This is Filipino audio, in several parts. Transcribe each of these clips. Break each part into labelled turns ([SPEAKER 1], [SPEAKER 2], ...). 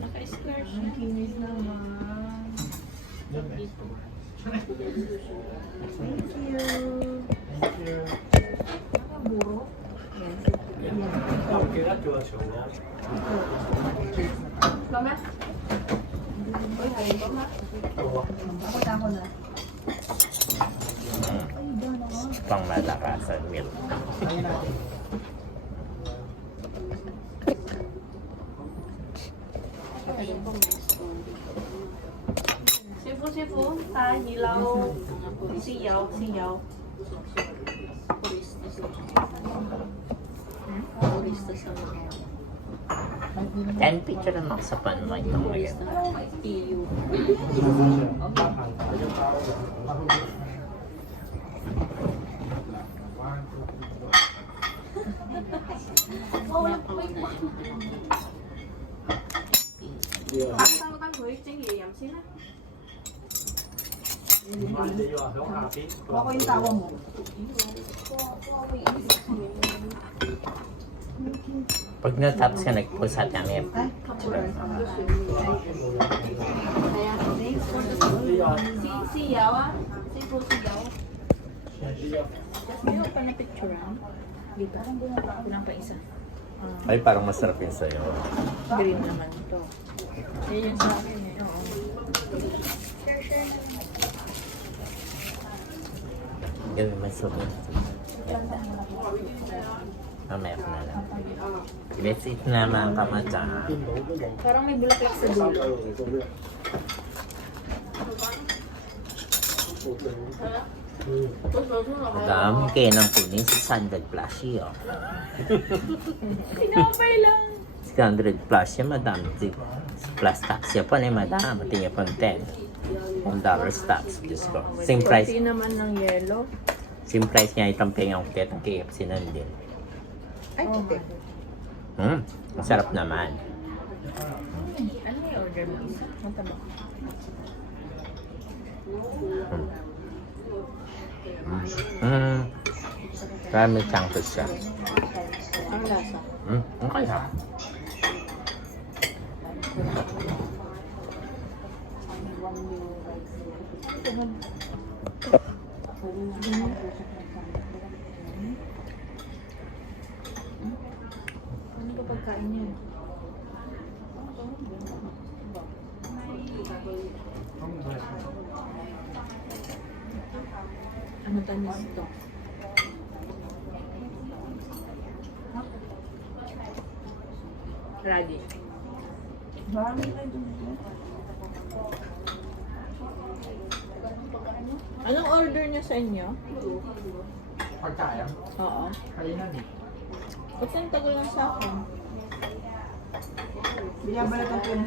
[SPEAKER 1] Naka-square.
[SPEAKER 2] Thank you.
[SPEAKER 3] Thank you.
[SPEAKER 2] Nakaburo.
[SPEAKER 3] Okay, that was your one.
[SPEAKER 2] Mama? Uy, kayo ba ma? Ako na ako na. Ay, doon ako.
[SPEAKER 4] Pang malakasan milk.
[SPEAKER 1] Sifu, sifu. Ta, hilaw. Siyaw, siyaw. Purista sa Purista sa mga.
[SPEAKER 4] Ten picture lang ako sa panway ng ngayon.
[SPEAKER 1] Purista. EU.
[SPEAKER 2] Tao tao với chính gì em xin á. Ako yung tawa mo.
[SPEAKER 4] Pag natapos ka nag-post sa kami,
[SPEAKER 2] Ay,
[SPEAKER 1] Si, siyaw ah. Sifu, siyaw.
[SPEAKER 5] Hindi ko pa na-picturean. Di ba? Kulang pa isa.
[SPEAKER 4] Ay parang masarap yun sa'yo.
[SPEAKER 5] green naman to. Yan yung sa akin eh. Oo.
[SPEAKER 4] Gawin masarap. Mamaya ko na lang. Let's eat na mga kamata.
[SPEAKER 5] Parang may bulaklak sa dulo.
[SPEAKER 4] Madami kayo ng kunin si Sandal Plushie, oh.
[SPEAKER 5] Sinapay lang.
[SPEAKER 4] Si Sandal Plushie, madami. Si plus tax siya pa ni madami. Mati niya pang 10. One dollar tax. Diyos ko. Same price.
[SPEAKER 5] Konti naman ng yellow.
[SPEAKER 4] Same price niya itong pengang kaya ng KFC nandun.
[SPEAKER 5] Ay, puti.
[SPEAKER 4] Hmm, masarap naman.
[SPEAKER 5] Ano yung order mo? Isa? Mataba.
[SPEAKER 4] Hmm. Hmm. Marami chunks siya.
[SPEAKER 5] Ang lasa.
[SPEAKER 4] Hmm, okay ha.
[SPEAKER 5] Ano ba pagkain niya? Ano tanis ito?
[SPEAKER 2] Na dito.
[SPEAKER 5] Anong order niya sa inyo?
[SPEAKER 3] Pagkain?
[SPEAKER 5] Oo.
[SPEAKER 3] Kainan eh.
[SPEAKER 5] Ba't ang tagal lang sa akin?
[SPEAKER 2] Binabalat ang pin.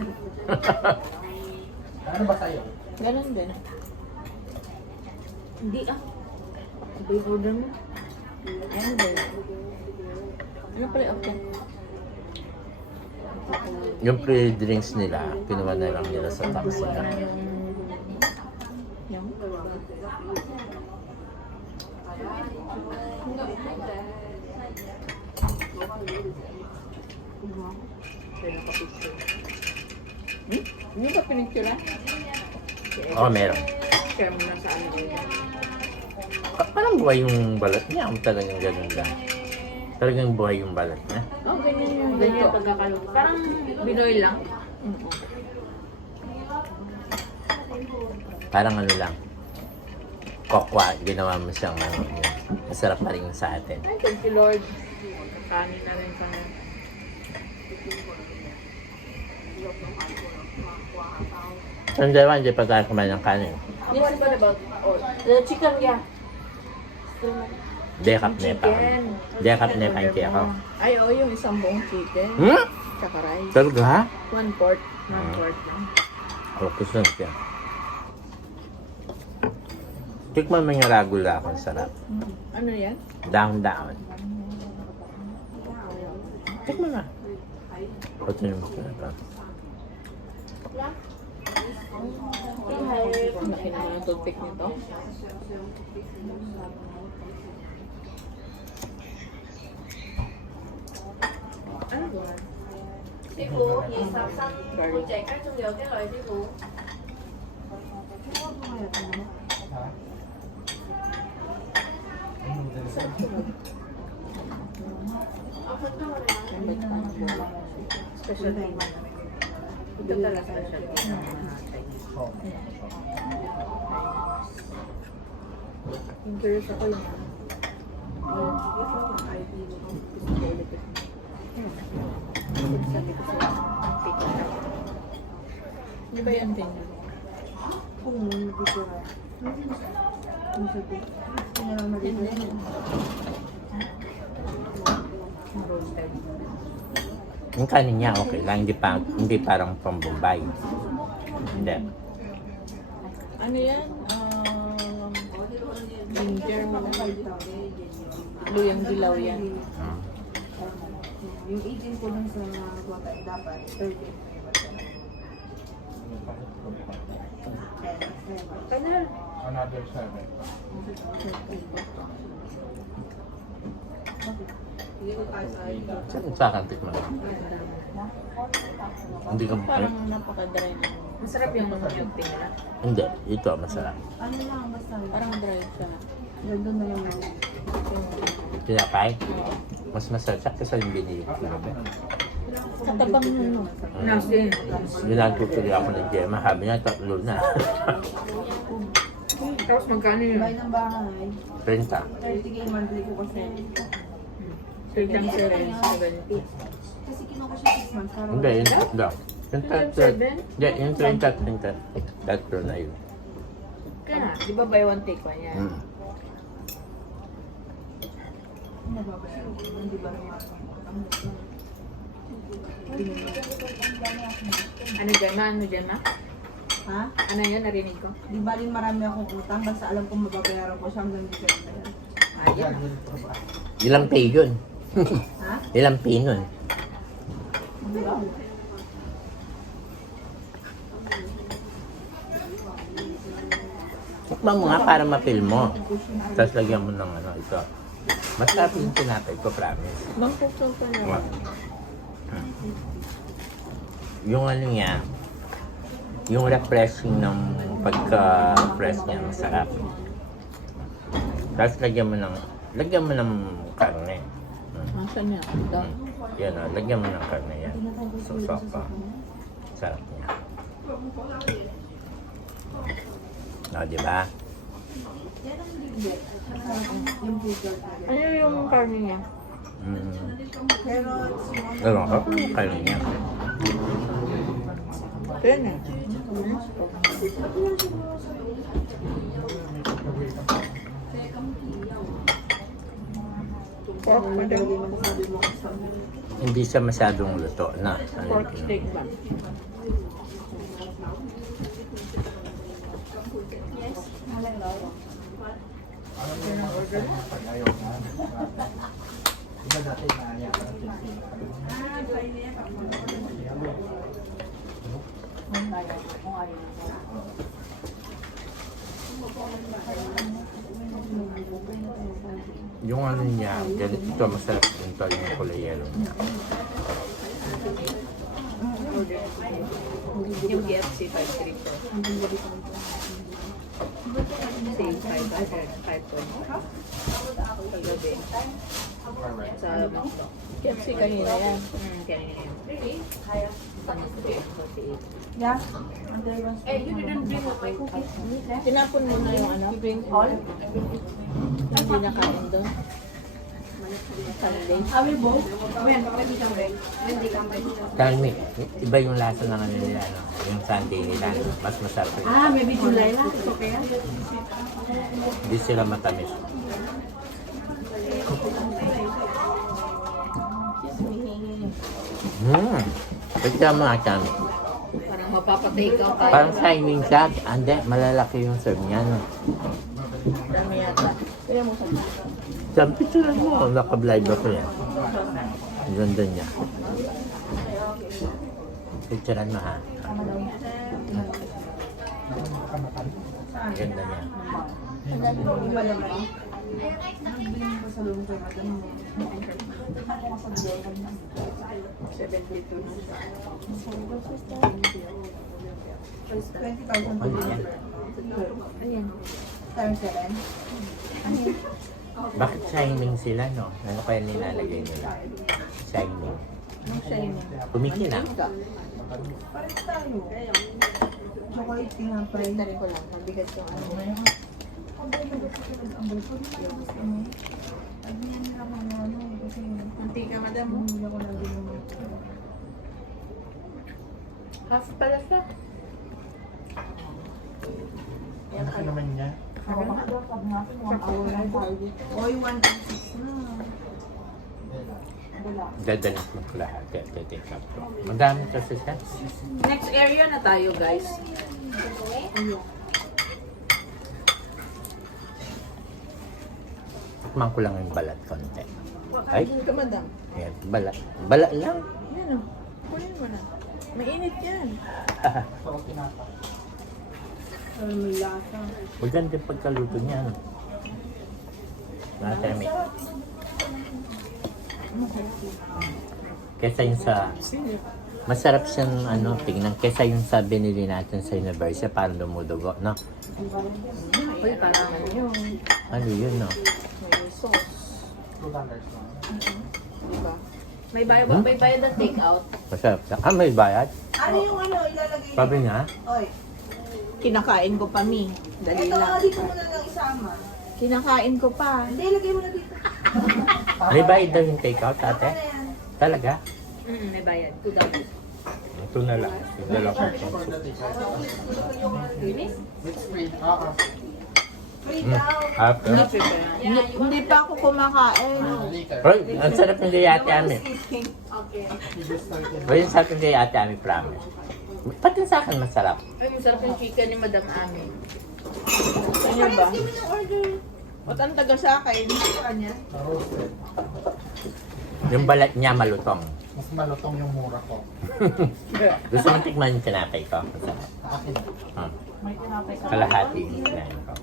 [SPEAKER 3] Ano ba sa'yo?
[SPEAKER 5] Ganon din. Hindi ah. Ito yung order mo. Ayan din. Ano pala yung option?
[SPEAKER 4] Yung pre-drinks nila, kinuha na lang nila sa taxi na.
[SPEAKER 5] Hmm? Hindi ba pinicture
[SPEAKER 4] Oo, oh, meron.
[SPEAKER 5] Share mo na sa ano
[SPEAKER 4] Parang buhay yung balat niya. Ang talagang ganun lang. Talagang buhay yung balat niya.
[SPEAKER 5] Ganyan yung ganyan. Parang Binoy lang.
[SPEAKER 4] Parang ano lang. Kokwa, ginawa mo siyang ano. Masarap pa rin sa atin.
[SPEAKER 5] Ay, thank you Lord. Kanin na rin kami.
[SPEAKER 4] Ang dalawa, hindi pa tayo kumain ng kanin.
[SPEAKER 5] Yes, what about oh, the chicken, yeah.
[SPEAKER 4] Dekap na pa.
[SPEAKER 5] Chicken.
[SPEAKER 4] Dekap na pa yung ako.
[SPEAKER 5] Ay, oo, yung isang buong chicken.
[SPEAKER 4] Hmm?
[SPEAKER 5] Tsaka rice.
[SPEAKER 4] Talaga?
[SPEAKER 5] One quart. One
[SPEAKER 4] Hmm.
[SPEAKER 5] quart lang.
[SPEAKER 4] Focus lang siya. Tikman mo yung ragula kung sarap.
[SPEAKER 5] Ano yan?
[SPEAKER 4] Down, down. Tikman mo. Ito yung masarap.
[SPEAKER 5] Ang laki naman ang toothpick nito. ăn rồi
[SPEAKER 1] Sư phụ, vì sao xanh cô chạy ăn trong giờ cái lời sư phụ
[SPEAKER 5] Special thing. Chúng ta là special thing. Interest ako yun. Yung aID mo. Gusto ko ulit. Sabi ko sa'yo, ang pick na. Di ba yung pin?
[SPEAKER 2] Kung nagtitira. Ang sabi. Kung lang nagtitira.
[SPEAKER 5] Yung roasted.
[SPEAKER 4] Yung kanin niya, okay lang. Hindi, pa, hindi parang pambombay. Hindi.
[SPEAKER 5] Ano yan? Um, ginger. Luyang dilaw yan.
[SPEAKER 2] Yung agent ko lang sa Guata dapat 30.
[SPEAKER 5] Kanal.
[SPEAKER 3] Another seven.
[SPEAKER 4] Saan sa akin tikman? Hindi ka
[SPEAKER 5] Parang napaka-dry na. Masarap yung yung tingla.
[SPEAKER 4] Hindi. Ito masarap.
[SPEAKER 2] Ano lang basta.
[SPEAKER 5] Parang dry siya.
[SPEAKER 2] Ganda na lang.
[SPEAKER 4] Tinapay? Mas masarap kasi yung binili ko kagabi.
[SPEAKER 5] Katabang nung
[SPEAKER 2] Nasin.
[SPEAKER 4] Ginagtutuloy ako ni Gemma. Sabi niya, tatlo na.
[SPEAKER 5] Tapos magkano yun?
[SPEAKER 2] Bay ng bahay.
[SPEAKER 4] 30.
[SPEAKER 2] 30k monthly ko kasi.
[SPEAKER 5] Times seven, seventy.
[SPEAKER 2] Kasi kinuha ko siya 6 months.
[SPEAKER 4] Hindi, yun tatlo. Yung tatlo. Hindi, yung 30, 30. Tatlo na yun.
[SPEAKER 5] Kaya di ba buy one take one yan?
[SPEAKER 4] Mm.
[SPEAKER 2] Nababayaran ko. Hindi ba naman?
[SPEAKER 5] Ano dyan ma? Ano dyan ma?
[SPEAKER 2] Ha?
[SPEAKER 5] Ano yun? Narinig ko?
[SPEAKER 2] Di ba rin marami akong utang basta alam kong mababayaran ko siya hanggang December.
[SPEAKER 5] Yan.
[SPEAKER 4] Ilang pay yun?
[SPEAKER 2] Ha?
[SPEAKER 4] Ilang pay nun?
[SPEAKER 2] Di ba?
[SPEAKER 4] Tikman mo nga para mapil mo. Tapos lagyan mo ng ano, ito. Masarap yung tinapay ko, promise.
[SPEAKER 5] Bangkok sa pa na.
[SPEAKER 4] Wa- Hmm. Yung ano niya, yung refreshing ng pagka-fresh niya, masarap. Tapos lagyan mo ng, lagyan mo ng karne. Hmm.
[SPEAKER 5] Asan niya? Ito.
[SPEAKER 4] Yan o, lagyan mo ng karne yan. Susok pa. Sarap niya. O, di ba?
[SPEAKER 2] Yung bigger ko.
[SPEAKER 5] Ano yung karne niya?
[SPEAKER 4] Mm.
[SPEAKER 2] Pero si
[SPEAKER 4] Ano ka? Karne niya.
[SPEAKER 5] Kaya na. Pork
[SPEAKER 2] Ano
[SPEAKER 5] madam.
[SPEAKER 4] Hindi siya masyadong luto na. Ano
[SPEAKER 5] Pork steak ba?
[SPEAKER 3] Iba dati na ayaw.
[SPEAKER 4] Yung ano niya, ganito ito masarap yung to yung kulay yellow niya.
[SPEAKER 5] Yung KFC 534. Same 5 5 point. Kagabi. Sa Macdo. KFC kanina yan. Hmm, kanina yan.
[SPEAKER 2] Yeah?
[SPEAKER 1] Eh, you didn't bring my cookies.
[SPEAKER 5] Tinapon mo na yung ano?
[SPEAKER 1] You bring all?
[SPEAKER 5] Hindi nakain doon. Sunday.
[SPEAKER 4] Me, iba yung lasa ng ano nila, no? yung sundae nila. Mas masarap yun.
[SPEAKER 1] Ah, maybe July lang. It's okay.
[SPEAKER 4] Hindi sila matamis. Hmm. Tignan mo nga kami.
[SPEAKER 5] Parang mapapatay ka pa.
[SPEAKER 4] Parang shining siya. Ande, malalaki yung serve niya. No?
[SPEAKER 5] Dami yata. Kaya mo sa
[SPEAKER 4] Sabi picture mo, naka-blind ako yan. Ang ganda niya. Picturean mo ha. Ang ganda niya.
[SPEAKER 2] Hindi ba naman? Nagbili ko sa loob ko yung ano mo.
[SPEAKER 5] 72 na siya.
[SPEAKER 2] 20,000
[SPEAKER 4] Ano yan?
[SPEAKER 5] Ayan.
[SPEAKER 2] Times 7.
[SPEAKER 4] Bakit shining sila, no? Ano kaya nilalagay nila? Shining.
[SPEAKER 5] Ang shining.
[SPEAKER 4] Kumikinang.
[SPEAKER 2] Pares tayo. Chocolate tinapay.
[SPEAKER 5] Pwede ko lang. Mabigat yung ano.
[SPEAKER 2] Ang dami ko sa kilid ang bulso. Hindi lang gusto mo. Sabi niya nila mga ano
[SPEAKER 5] Kunti ka, madam.
[SPEAKER 2] hindi ako.
[SPEAKER 5] Half pala siya.
[SPEAKER 3] Ano ka naman niya?
[SPEAKER 2] Oy, 1 and 6 na.
[SPEAKER 4] Dadalhin mo ko lahat. Ko. Madami kasi siya.
[SPEAKER 5] Next area na tayo, guys.
[SPEAKER 4] Tikman ko lang yung balat konti. Ay.
[SPEAKER 5] Ay, ka, madam.
[SPEAKER 4] Ayan, balat. Balat lang.
[SPEAKER 5] Yan o. Kunin mo na. Mainit yan.
[SPEAKER 2] Pero may lasa.
[SPEAKER 4] Maganda yung pagkaluto niya. Ano? Matami. Kesa yung sa... Masarap siyang ano, tingnan. Kesa yung sa binili natin sa university, parang lumudugo, no?
[SPEAKER 5] Uy, parang ano yun.
[SPEAKER 4] Ano yun, no?
[SPEAKER 5] May sauce.
[SPEAKER 3] $2 lang.
[SPEAKER 5] Diba? May bayad,
[SPEAKER 4] Hmm?
[SPEAKER 5] may bayad na take out.
[SPEAKER 4] Masarap siya. Ah, may bayad?
[SPEAKER 2] Ano yung ano, ilalagay
[SPEAKER 4] Sabi niya,
[SPEAKER 2] Oy,
[SPEAKER 5] Kinakain ko pa, mi. Dali
[SPEAKER 2] ito
[SPEAKER 5] lang.
[SPEAKER 2] dito mo na lang isama.
[SPEAKER 5] Kinakain ko pa.
[SPEAKER 2] Hindi, lagay mo na dito.
[SPEAKER 4] may bayad daw yung take out,
[SPEAKER 2] Ano
[SPEAKER 4] ate?
[SPEAKER 2] na yan?
[SPEAKER 4] Talaga?
[SPEAKER 5] Mm, may bayad. Two dollars.
[SPEAKER 4] Ito na lang. Yung dalawa ko.
[SPEAKER 3] For
[SPEAKER 4] After?
[SPEAKER 5] Hindi, hindi pa ako kumakain.
[SPEAKER 4] Roy, ang sarap ng kay ate Ami. Roy, ang sarap ng kay ate Ami, promise. Pati sa akin masarap.
[SPEAKER 5] Ay, masarap yung chicken ni Madam Ami.
[SPEAKER 2] Parehas
[SPEAKER 5] ba? Ba't ang taga sa akin?
[SPEAKER 2] Sa kanya.
[SPEAKER 3] Roasted.
[SPEAKER 4] Yung balat niya malutong.
[SPEAKER 3] Mas malutong yung mura ko.
[SPEAKER 4] Gusto mo tikman yung tinapay ko? Masarap.
[SPEAKER 3] Sa akin.
[SPEAKER 4] Hmm. Kalahati yung kinain ko.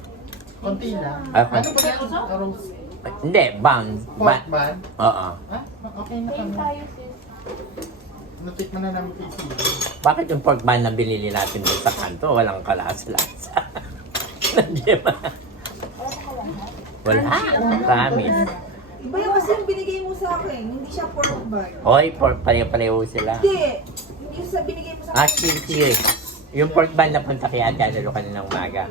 [SPEAKER 3] Konti lang.
[SPEAKER 4] Ah,
[SPEAKER 3] Ano ba yan? Roast.
[SPEAKER 4] Hindi, bun.
[SPEAKER 3] Pork
[SPEAKER 4] Bun.
[SPEAKER 3] bun?
[SPEAKER 4] Oo.
[SPEAKER 3] Ah, okay na kami. Natikman na namin kay Sili.
[SPEAKER 4] Bakit yung pork bun na binili natin doon sa kanto, walang kalas-lasa? Hindi ba? Wala. Promise.
[SPEAKER 2] Iba yan kasi yung binigay mo sa akin. Hindi siya pork bun.
[SPEAKER 4] Hoy, pork pareho-pareho sila.
[SPEAKER 2] Hindi. Hindi yung sa binigay mo sa
[SPEAKER 4] Ah,
[SPEAKER 2] akin.
[SPEAKER 4] sige, sige. Yung pork bun na punta kay Ate Adelo kaninang umaga.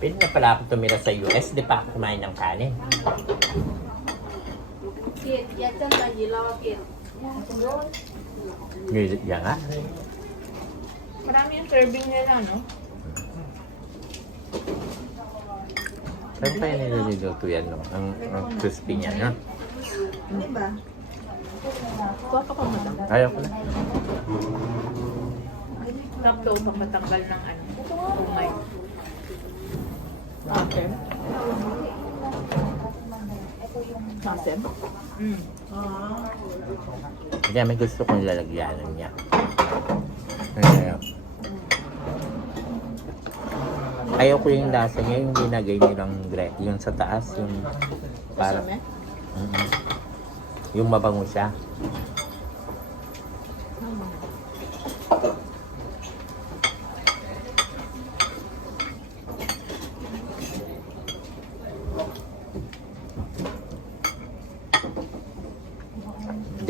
[SPEAKER 4] Pwede na pala ako tumira sa US, di pa ako kumain ng kanin. Music yan ha?
[SPEAKER 5] Marami yung serving nila, no?
[SPEAKER 4] Saan pa yung niluluto yan, no? Ang, ang crispy niya, no?
[SPEAKER 2] Hindi ba?
[SPEAKER 5] Kuha pa ko matang.
[SPEAKER 4] Ayaw ko na.
[SPEAKER 5] Tapos matanggal ng ano, Oh umay. Okay. Masem? Mm.
[SPEAKER 2] Ah.
[SPEAKER 4] Hindi, may gusto kong lalagyanan niya. Ayaw. Ayaw ko yung lasa niya, yung ginagay nilang bre, yung sa taas, yung para,
[SPEAKER 5] Masame?
[SPEAKER 4] mm yung mabango siya.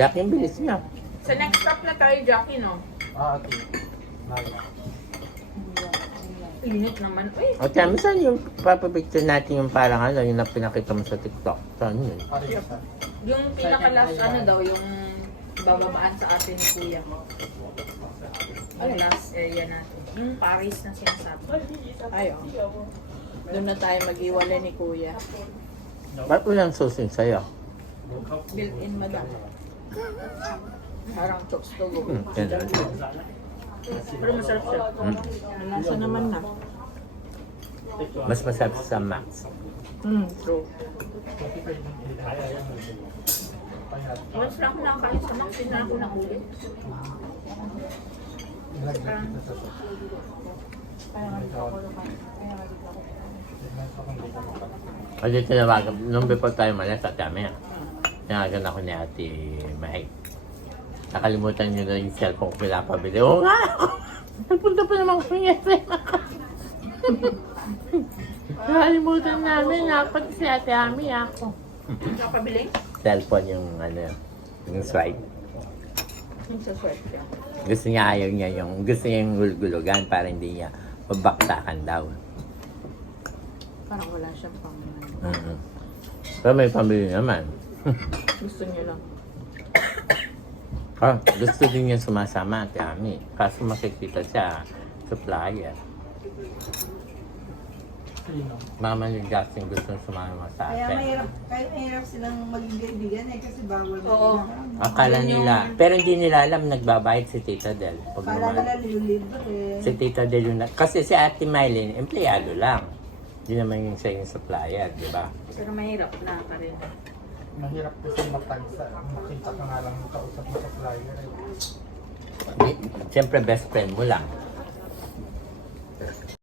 [SPEAKER 4] Jack, yung bilis niya.
[SPEAKER 5] Sa next stop na tayo, Jackie, no?
[SPEAKER 3] Ah, okay. Nala.
[SPEAKER 5] Init naman. Uy,
[SPEAKER 4] O, tama, saan yung papapicture natin yung parang ano, yung na pinakita mo sa TikTok? Saan yun?
[SPEAKER 5] Yung pinaka-last ano daw, yung bababaan sa atin ni Kuya. Ang last area natin. Yung Paris na sinasabi. Ayo. Doon na tayo mag-iwalay ni Kuya.
[SPEAKER 4] Ba't walang susin sa'yo?
[SPEAKER 5] Built-in, madam. Parang go.
[SPEAKER 4] Hmm, yan lang.
[SPEAKER 5] Pero masarap siya.
[SPEAKER 4] Hmm.
[SPEAKER 5] Nasa naman na.
[SPEAKER 4] Mas masarap sa Max.
[SPEAKER 5] Hmm, true. Once na ako nakakain sa Max, na ako
[SPEAKER 3] sa sauce.
[SPEAKER 4] O, dito tinawagan, nung before tayo malas, at kami. Tinagan ako ni Ate Mahig. Nakalimutan niyo na yung cellphone ko pinapabili. Oo nga! Nagpunta pa naman ko yung SM Nakalimutan namin. Dapat si Ate Ami ako.
[SPEAKER 5] Nakapabili?
[SPEAKER 4] Cellphone yung ano, yung swipe.
[SPEAKER 5] Yung sa swipe siya.
[SPEAKER 4] Gusto niya ayaw niya yung, gusto niya yung gulgulugan para hindi niya mabaktakan daw.
[SPEAKER 5] Parang wala siyang pang...
[SPEAKER 4] mm Pero may pambili naman.
[SPEAKER 5] Gusto niya lang.
[SPEAKER 4] Ah, gusto din niya sumasama, Ate Ami. Kaso makikita siya, supplier.
[SPEAKER 3] Sino?
[SPEAKER 4] Mama ni Justin gusto sumama sa
[SPEAKER 6] Kaya
[SPEAKER 4] akin.
[SPEAKER 6] mahirap, kaya mahirap silang maging kaibigan eh kasi bawal
[SPEAKER 5] Oo.
[SPEAKER 4] Akala nila, pero hindi nila alam nagbabayad si Tita Del. Pag
[SPEAKER 6] Kala nila
[SPEAKER 4] naman,
[SPEAKER 6] libre.
[SPEAKER 4] si Tita Del yung, na- kasi si Ate Mylene, empleyado lang. Hindi naman yung siya yung supplier, di ba?
[SPEAKER 5] Pero mahirap na pa rin.
[SPEAKER 3] Mahirap kasi matagsa. Makita ka nga lang kausap mo sa flyer. eh.
[SPEAKER 4] Siyempre best friend mo lang.